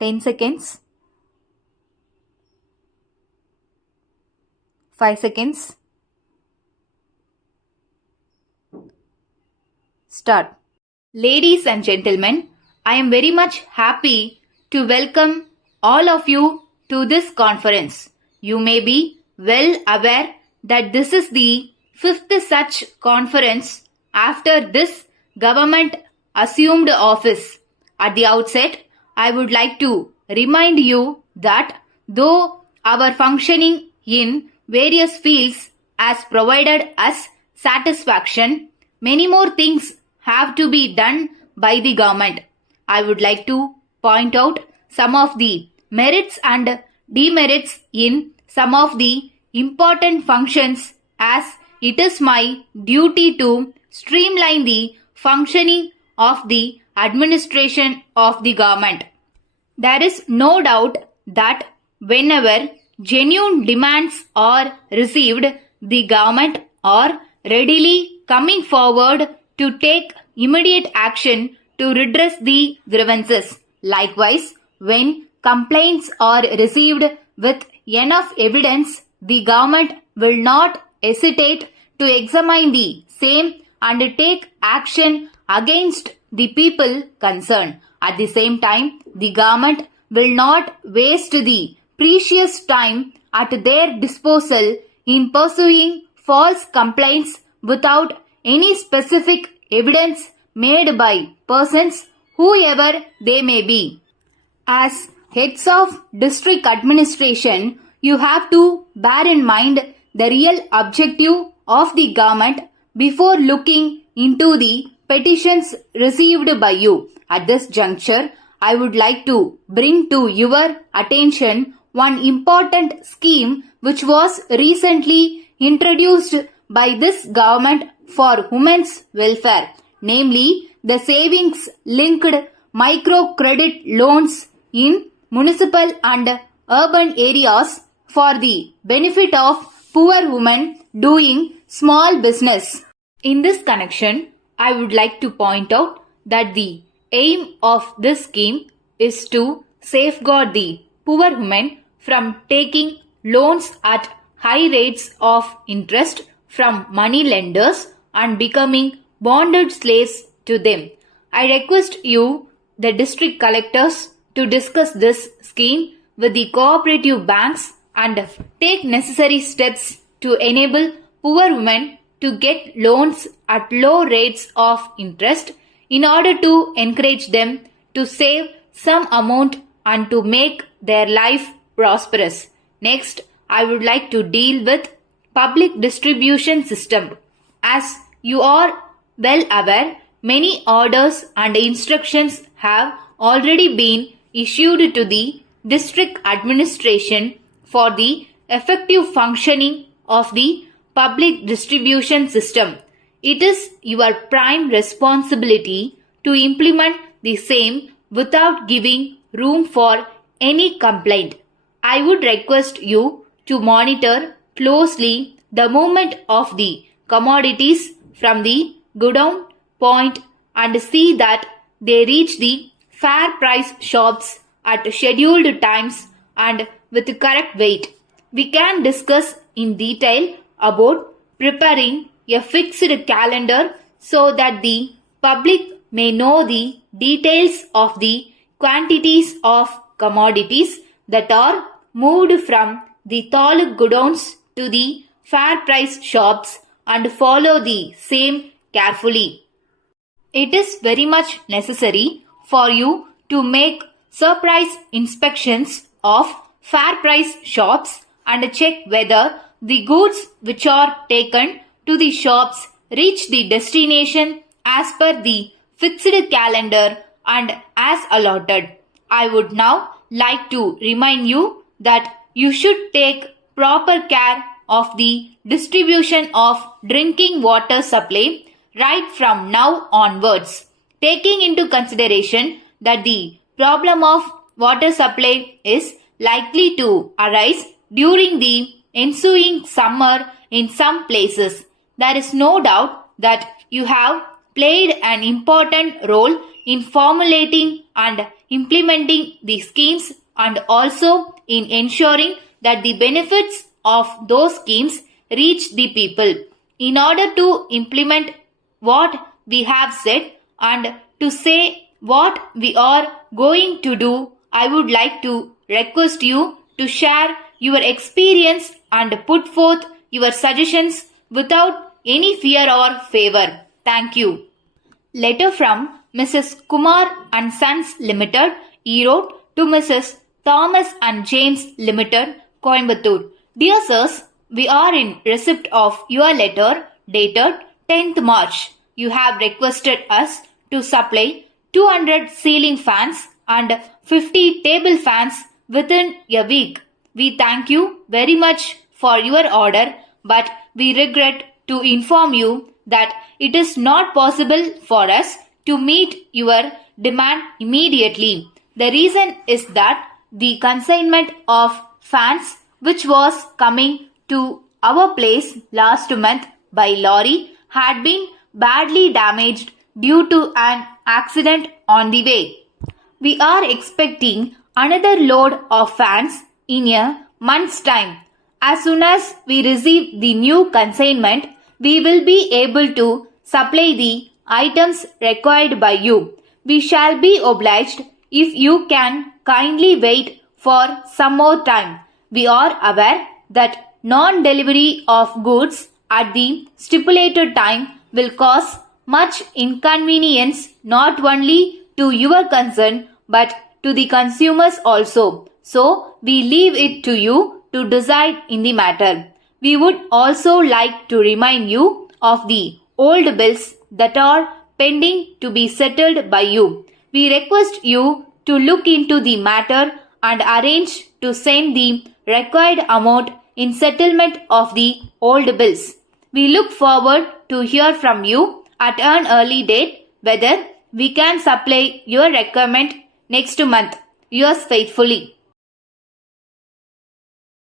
10 seconds. 5 seconds. Start. Ladies and gentlemen, I am very much happy to welcome all of you to this conference. You may be well aware that this is the fifth such conference after this government assumed office. At the outset, I would like to remind you that though our functioning in various fields has provided us satisfaction, many more things have to be done by the government. I would like to point out some of the merits and demerits in some of the important functions, as it is my duty to streamline the functioning of the administration of the government. There is no doubt that whenever genuine demands are received, the government are readily coming forward to take immediate action to redress the grievances. Likewise, when complaints are received with enough evidence, the government will not hesitate to examine the same and take action against the people concerned. At the same time, the government will not waste the precious time at their disposal in pursuing false complaints without any specific evidence made by persons, whoever they may be. As heads of district administration, you have to bear in mind the real objective of the government before looking into the petitions received by you. At this juncture, I would like to bring to your attention one important scheme which was recently introduced by this government for women's welfare, namely the savings linked microcredit loans in municipal and urban areas for the benefit of poor women doing small business. In this connection, I would like to point out that the aim of this scheme is to safeguard the poor women from taking loans at high rates of interest from money lenders and becoming bonded slaves to them. I request you, the district collectors, to discuss this scheme with the cooperative banks and take necessary steps to enable poor women to get loans at low rates of interest in order to encourage them to save some amount and to make their life prosperous. Next, I would like to deal with public distribution system. As you are well aware, many orders and instructions have already been issued to the district administration for the effective functioning of the public distribution system. It is your prime responsibility to implement the same without giving room for any complaint. I would request you to monitor closely the movement of the commodities from the godown point and see that they reach the fair price shops at scheduled times and with correct weight. We can discuss in detail about preparing a fixed calendar so that the public may know the details of the quantities of commodities that are moved from the taluk godowns to the fair price shops and follow the same carefully. It is very much necessary for you to make surprise inspections of fair price shops and check whether the goods which are taken to the shops reach the destination as per the fixed calendar and as allotted. I would now like to remind you that you should take proper care of the distribution of drinking water supply right from now onwards, taking into consideration that the problem of water supply is likely to arise during the ensuing summer in some places. There is no doubt that you have played an important role in formulating and implementing the schemes and also in ensuring that the benefits of those schemes reach the people. In order to implement what we have said and to say what we are going to do, I would like to request you to share your experience and put forth your suggestions without any fear or favor. Thank you. Letter from Mrs. Kumar and Sons Limited, Erode, to Mrs. Thomas and James Limited, Coimbatore. Dear sirs, we are in receipt of your letter dated 10th March. You have requested us to supply 200 ceiling fans and 50 table fans within a week. We thank you very much for your order, but we regret to inform you that it is not possible for us to meet your demand immediately. The reason is that the consignment of fans which was coming to our place last month by lorry had been badly damaged due to an accident on the way. We are expecting another load of fans in a month's time. As soon as we receive the new consignment, we will be able to supply the items required by you. We shall be obliged if you can kindly wait for some more time. We are aware that non-delivery of goods at the stipulated time will cause much inconvenience not only to your concern but to the consumers also. So, we leave it to you to decide in the matter. We would also like to remind you of the old bills that are pending to be settled by you. We request you to look into the matter and arrange to send the required amount in settlement of the old bills. We look forward to hear from you at an early date whether we can supply your requirement next month. Yours faithfully.